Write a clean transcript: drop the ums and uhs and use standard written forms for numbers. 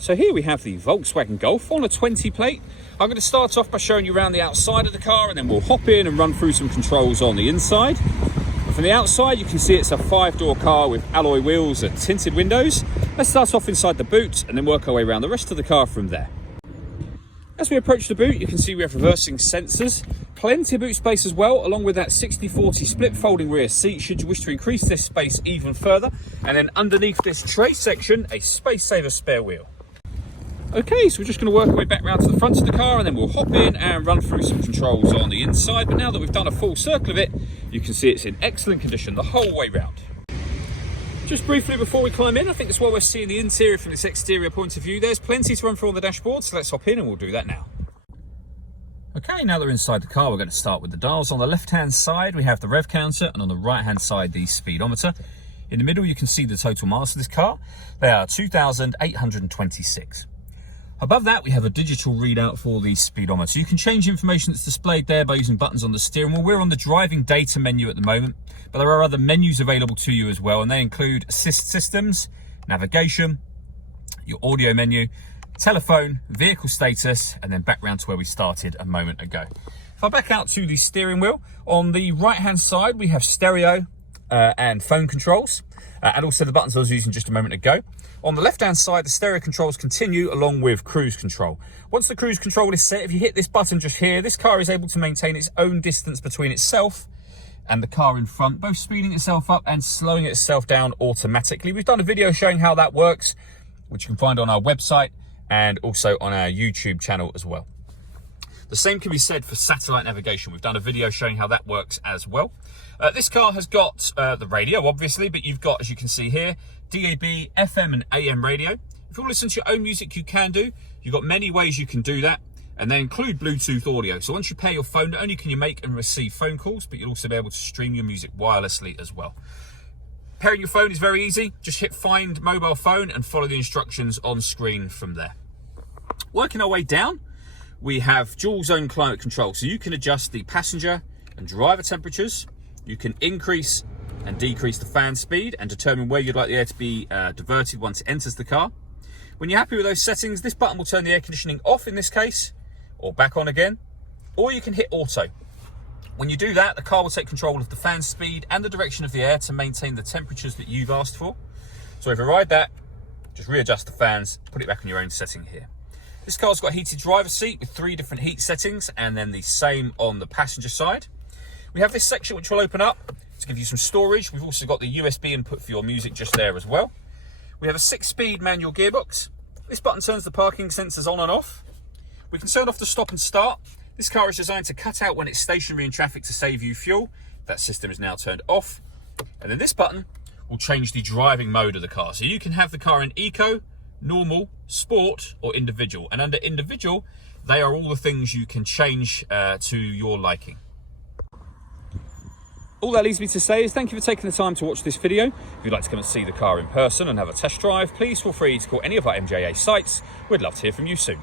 So here we have the Volkswagen Golf on a 20 plate. I'm going to start off by showing you around the outside of the car, and then we'll hop in and run through some controls on the inside. And from the outside you can see it's a 5-door car with alloy wheels and tinted windows. Let's start off inside the boot and then work our way around the rest of the car from there. As we approach the boot, you can see we have reversing sensors, plenty of boot space as well, along with that 60/40 split folding rear seat should you wish to increase this space even further. And then underneath this tray section, a space saver spare wheel. Okay, so we're just going to work our way back round to the front of the car, and then we'll hop in and run through some controls on the inside. But now that we've done a full circle of it, you can see it's in excellent condition the whole way round. Just briefly before we climb in, I think that's why we're seeing the interior from this exterior point of view. There's plenty to run through on the dashboard, so let's hop in and we'll do that now. Okay, now that we're inside the car, we're going to start with the dials. On the left-hand side, we have the rev counter, and on the right-hand side, the speedometer. In the middle, you can see the total miles of this car. They are 2,826. Above that, we have a digital readout for the speedometer. You can change information that's displayed there by using buttons on the steering wheel. We're on the driving data menu at the moment, but there are other menus available to you as well, and they include assist systems, navigation, your audio menu, telephone, vehicle status, and then back round to where we started a moment ago. If I back out to the steering wheel, on the right-hand side, we have stereo and phone controls, and also the buttons I was using just a moment ago. On the left-hand side, the stereo controls continue along with cruise control. Once the cruise control is set, if you hit this button just here, this car is able to maintain its own distance between itself and the car in front, both speeding itself up and slowing itself down automatically. We've done a video showing how that works, which you can find on our website and also on our YouTube channel as well. The same can be said for satellite navigation. We've done a video showing how that works as well. This car has got the radio, obviously, but you've got, as you can see here, DAB, FM and AM radio. If you want to listen to your own music, you can do. You've got many ways you can do that, and they include Bluetooth audio. So once you pair your phone, not only can you make and receive phone calls, but you'll also be able to stream your music wirelessly as well. Pairing your phone is very easy. Just hit find mobile phone and follow the instructions on screen from there. Working our way down, we have dual zone climate control. So you can adjust the passenger and driver temperatures. You can increase and decrease the fan speed and determine where you'd like the air to be diverted once it enters the car. When you're happy with those settings, this button will turn the air conditioning off in this case, or back on again, or you can hit auto. When you do that, the car will take control of the fan speed and the direction of the air to maintain the temperatures that you've asked for. So if you ride that, just readjust the fans, put it back on your own setting here. This car's got a heated driver's seat with 3 different heat settings, and then the same on the passenger side. We have this section which will open up to give you some storage. We've also got the USB input for your music just there as well. We have a 6-speed manual gearbox. This button turns the parking sensors on and off. We can turn off the stop and start. This car is designed to cut out when it's stationary in traffic to save you fuel. That system is now turned off. And then this button will change the driving mode of the car. So you can have the car in eco, normal, sport or individual. And under individual, they are all the things you can change to your liking. All that leaves me to say is thank you for taking the time to watch this video. If you'd like to come and see the car in person and have a test drive, please feel free to call any of our MJA sites. We'd love to hear from you soon.